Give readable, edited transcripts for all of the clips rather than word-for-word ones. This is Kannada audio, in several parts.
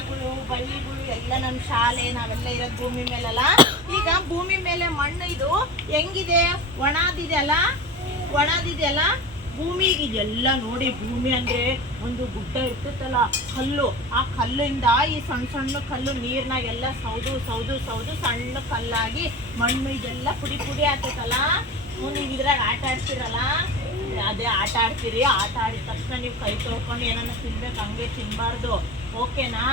ಗಿಡಗಳು ಬಳ್ಳಿಗಳು ಎಲ್ಲ ನಮ್ಮ ಶಾಲೆ ನಾವೆಲ್ಲ ಇರೋದು ಭೂಮಿ ಮೇಲಲ್ಲ. ಈಗ ಭೂಮಿ ಮೇಲೆ ಮಣ್ಣು ಇದು ಹೆಂಗಿದೆ, ಒಣದಿದೆಯಲ್ಲ ಭೂಮಿಗೆ ಇದೆಲ್ಲ ನೋಡಿ. ಭೂಮಿ ಅಂದ್ರೆ ಒಂದು ಗುಡ್ಡ ಇರ್ತೈತಲ್ಲ, ಕಲ್ಲು, ಆ ಕಲ್ಲಿಂದ ಈ ಸಣ್ಣ ಸಣ್ಣ ಕಲ್ಲು ನೀರ್ನಾಗೆಲ್ಲ ಸೌದು ಸೌದು ಸೌದು ಸಣ್ಣ ಕಲ್ಲಾಗಿ ಮಣ್ಣು ಇದೆಲ್ಲ ಪುಡಿ ಪುಡಿ ಆಗ್ತೈತಲ್ಲ. ನೀವು ಇದ್ರಾಗ ಆಟ ಆಡ್ತಿರಲ್ಲ, ಅದೇ ಆಟ ಆಡ್ತೀರಿ. ಆಟ ಆಡಿದ ತಕ್ಷಣ ನೀವು ಕೈ ತೊಳ್ಕೊಂಡು ಏನನ್ನ ತಿನ್ಬೇಕು, ಹಂಗೆ ತಿನ್ಬಾರ್ದು, ಓಕೆನಾ?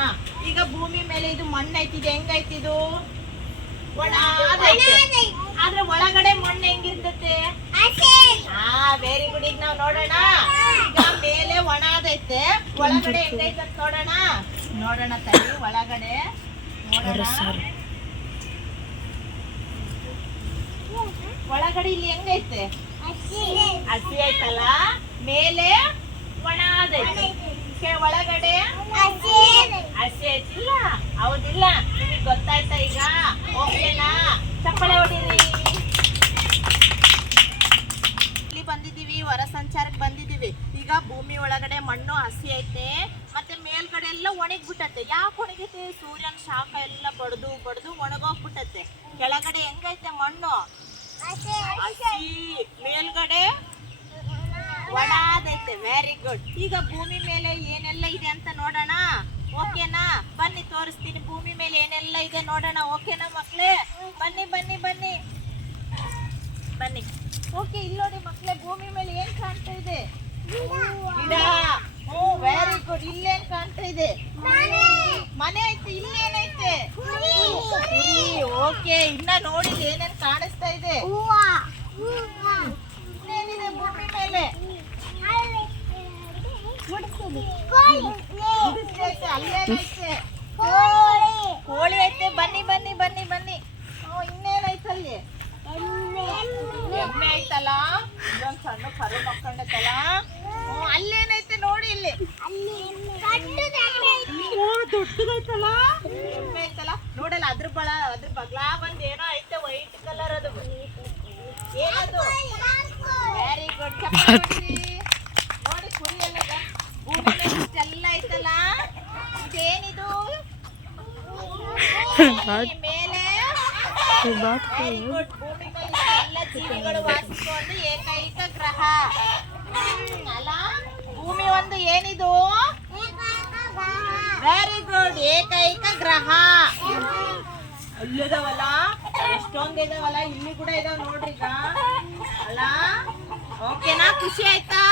ಈಗ ಭೂಮಿ ಮೇಲೆ ಇದು ಮಣ್ಣು ಐತಿದೆ, ಹೆಂಗೈತಿದು ಆದ್ರೆ ಒಳಗಡೆ ಮಣ್ಣು ಹೆಂಗಿರ್ತೈತೆ? Very good. ಈಗ ನಾವ್ ನೋಡೋಣ. ಈಗ ಮೇಲೆ ಒಣದೈತೆ, ಒಳಗಡೆ ಹೆಂಗೈತೆ ನೋಡೋಣ ತಡಿ. ಒಳಗಡೆ ನೋಡೋಣ. ಒಳಗಡೆ ಇಲ್ಲಿ ಹೆಂಗೈತೆ? ಹಸಿ ಐತಲ್ಲ, ಮೇಲೆ ಒಣದೈತೆ, ಒಳಗಡೆ ಹಸಿ ಐತಿಲ್ಲ, ಹೌದಿಲ್ಲ? ನಿಮಗೆ ಗೊತ್ತಾಯ್ತಾ ಈಗ? ಓಕೆನಾ? ಚಪ್ಪಳೆ ಹೊಡೀರಿ. ಇಲ್ಲಿ ಬಂದಿದ್ದೀವಿ, ಹೊರ ಸಂಚಾರಕ್ಕೆ ಬಂದಿದ್ದೀವಿ. ಈಗ ಭೂಮಿ ಒಳಗಡೆ ಮಣ್ಣು ಹಸಿ ಐತೆ, ಮತ್ತೆ ಮೇಲ್ಗಡೆ ಎಲ್ಲ ಒಣಗ್ಬಿಟ್ಟತೆ. ಯಾಕೆ ಒಣಗೈತೆ? ಸೂರ್ಯನ ಶಾಖ ಎಲ್ಲ ಬಡ್ದು ಒಣಗೋಗ್ಬಿಟ್ಟತೆ. ಕೆಳಗಡೆ ಹೆಂಗೈತೆ ಮಣ್ಣು? ಹಸಿ, ಮೇಲ್ಗಡೆ ಒಣದೈತೆ. Very good. ಈಗ ಭೂಮಿ ಮೇಲೆ ಏನೆಲ್ಲ ಇದೆ ಅಂತ ನೋಡೋಣ, ಓಕೆನಾ? ಬನ್ನಿ ತೋರಿಸ್ತೀನಿ ಭೂಮಿ ಮೇಲೆ ಏನೆಲ್ಲ ಇದೆ ನೋಡೋಣ, ಓಕೆನಾ ಮಕ್ಳೇ? ಬನ್ನಿ ಬನ್ನಿ ಬನ್ನಿ ಬನ್ನಿ. ಓಕೆ, ಇಲ್ಲಿ ನೋಡಿ ಮಕ್ಳೇ, ಭೂಮಿ ಮೇಲೆ ಏನ್ ಕಾಣ್ತಾ ಇದೆ? ಗಿಡ. Very good. ಇಲ್ಲೇನ್ ಕಾಣ್ತಾ ಇದೆ? ಮನೆ ಐತೆ. ಇಲ್ಲೇನೈತೆ? ಓಕೆ, ಇನ್ನ ನೋಡಿ ಏನೇನ್ ಕಾಣಿಸ್ತಾ ಇದೆ? ಇನ್ನೇನಿದೆ ಭೂಮಿ ಮೇಲೆ? ಅಲ್ಲೇನೈತೆ? ಕೋಳಿ ಐತೆ. ಬನ್ನಿ ಬನ್ನಿ ಬನ್ನಿ ಬನ್ನಿ. ಇನ್ನೇನೈತೆ ಅಲ್ಲಿ? ಎಮ್ಮೆ ಐತಲ್ಲ, ಇದೊಂದು ಸಣ್ಣ ಕರು ಮಕ್ಕಂಡೈತಲ್ಲ. ಅಲ್ಲೇನೈತೆ ನೋಡಿ? ಇಲ್ಲಿ ದೊಡ್ಡದೈತಲ್ಲ, ಎಮ್ಮೆ ಐತಲ್ಲ ನೋಡಲ್ಲ. ಅದ್ರ ಬಗ್ಲಾ ಬಂದ್ ಏನೋ ಐತೆ, ವೈಟ್ ಕಲರ್. ಅದು ಏನದು? Very good. ನೋಡಿ, ಕುರಿ ಎಲ್ಲ ಭೂಮಿ ಇಷ್ಟೆಲ್ಲ ಐತಲ್ಲ. ಇದೇನಿದು? ಮೇಲೆ ವೆರಿ ಗುಡ್. ಭೂಮಿ ಮೇಲೆ ಎಲ್ಲ ಜೀವಿಗಳು ವಾಸಿಸುವ ಒಂದು ಏಕೈಕ ಗ್ರಹ ಅಲ್ಲ ಭೂಮಿ. ಒಂದು ಏನಿದು? ವೆರಿ ಗುಡ್, ಏಕೈಕ ಗ್ರಹ. ಅಲ್ಲಿದಾವಲ್ಲ, ಎಷ್ಟೊಂದು ಇದಾವಲ್ಲ, ಇಲ್ಲಿ ಕೂಡ ಇದಾವ ನೋಡ್ರಿ ಈಗ ಅಲ್ಲ. ಓಕೆನಾ? ಖುಷಿ ಆಯ್ತಾ?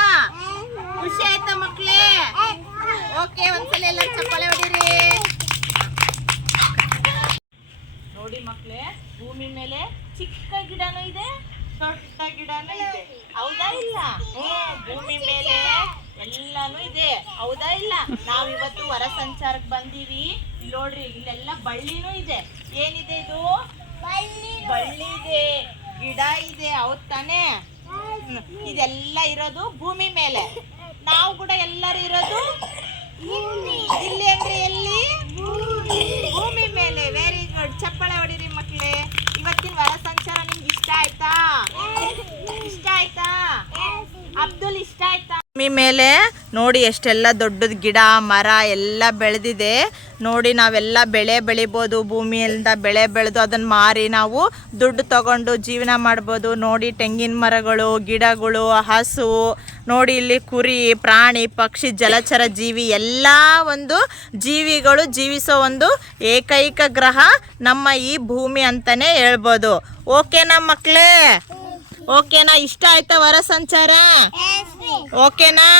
ಖುಷಿ ಆಯ್ತಾ ಮಕ್ಳೇ? ಓಕೆ, ಒಂದ್ಸಲ ಎಲ್ಲ ಚಪ್ಪಾಳೆ ಹೊಡೀರಿ. ನೋಡಿ ಮಕ್ಳೇ, ಭೂಮಿ ಮೇಲೆ ಚಿಕ್ಕ ಗಿಡನೂ ಇದೆ, ದೊಡ್ಡ ಗಿಡನೂ ಇದೆ, ಹೌದಾ ಇಲ್ಲ? ಭೂಮಿ ಮೇಲೆ ಎಲ್ಲಾನು ಇದೆ, ಹೌದಾ ಇಲ್ಲ? ನಾವಿವತ್ತು ಹೊರ ಸಂಚಾರಕ್ಕೆ ಬಂದೀವಿ. ಇಲ್ಲಿ ನೋಡ್ರಿ, ಇಲ್ಲೆಲ್ಲ ಬಳ್ಳಿನೂ ಇದೆ. ಏನಿದೆ ಇದು? ಬಳ್ಳಿ ಇದೆ, ಗಿಡ ಇದೆ, ಹೌದ್ ತಾನೇ? ಇದೆಲ್ಲ ಇರೋದು ಭೂಮಿ ಮೇಲೆ. ನಾವು ಕೂಡ ಎಲ್ಲರೂ ಇರೋದು ಇಲ್ಲಿ ಅಂದ್ರೆ ಎಲ್ಲಿ? ಭೂಮಿ ಮೇಲೆ. Very good. ಚಪ್ಪಾಳೆ ಹೊಡೀರಿ ಮಕ್ಳೇ. ಇವತ್ತಿನ ಹೊರ ಸಂಚಾರ ನಿಮ್ಗೆ ಇಷ್ಟ ಆಯ್ತಾ? ಇಷ್ಟ ಆಯ್ತಾ? ಅಬ್ದುಲ್, ಇಷ್ಟ ಆಯ್ತಾ? ಭೂಮಿ ಮೇಲೆ ನೋಡಿ ಎಷ್ಟೆಲ್ಲ ದೊಡ್ಡದ ಗಿಡ ಮರ ಎಲ್ಲ ಬೆಳೆದಿದೆ ನೋಡಿ. ನಾವೆಲ್ಲ ಬೆಳೆ ಬೆಳಿಬೋದು, ಭೂಮಿಯಿಂದ ಬೆಳೆ ಬೆಳೆದು ಅದನ್ನು ಮಾರಿ ನಾವು ದುಡ್ಡು ತಗೊಂಡು ಜೀವನ ಮಾಡ್ಬೋದು. ನೋಡಿ, ತೆಂಗಿನ ಮರಗಳು, ಗಿಡಗಳು, ಹಸು ನೋಡಿ, ಇಲ್ಲಿ ಕುರಿ, ಪ್ರಾಣಿ, ಪಕ್ಷಿ, ಜಲಚರ ಜೀವಿ ಎಲ್ಲ ಒಂದು ಜೀವಿಗಳು ಜೀವಿಸೋ ಒಂದು ಏಕೈಕ ಗ್ರಹ ನಮ್ಮ ಈ ಭೂಮಿ ಅಂತಲೇ ಹೇಳ್ಬೋದು. ಓಕೆನಾ ಮಕ್ಕಳೇ? ಓಕೆನಾ? ಇಷ್ಟ ಆಯ್ತಾ ಹೊರ ಸಂಚಾರ? ಓಕೆನಾ?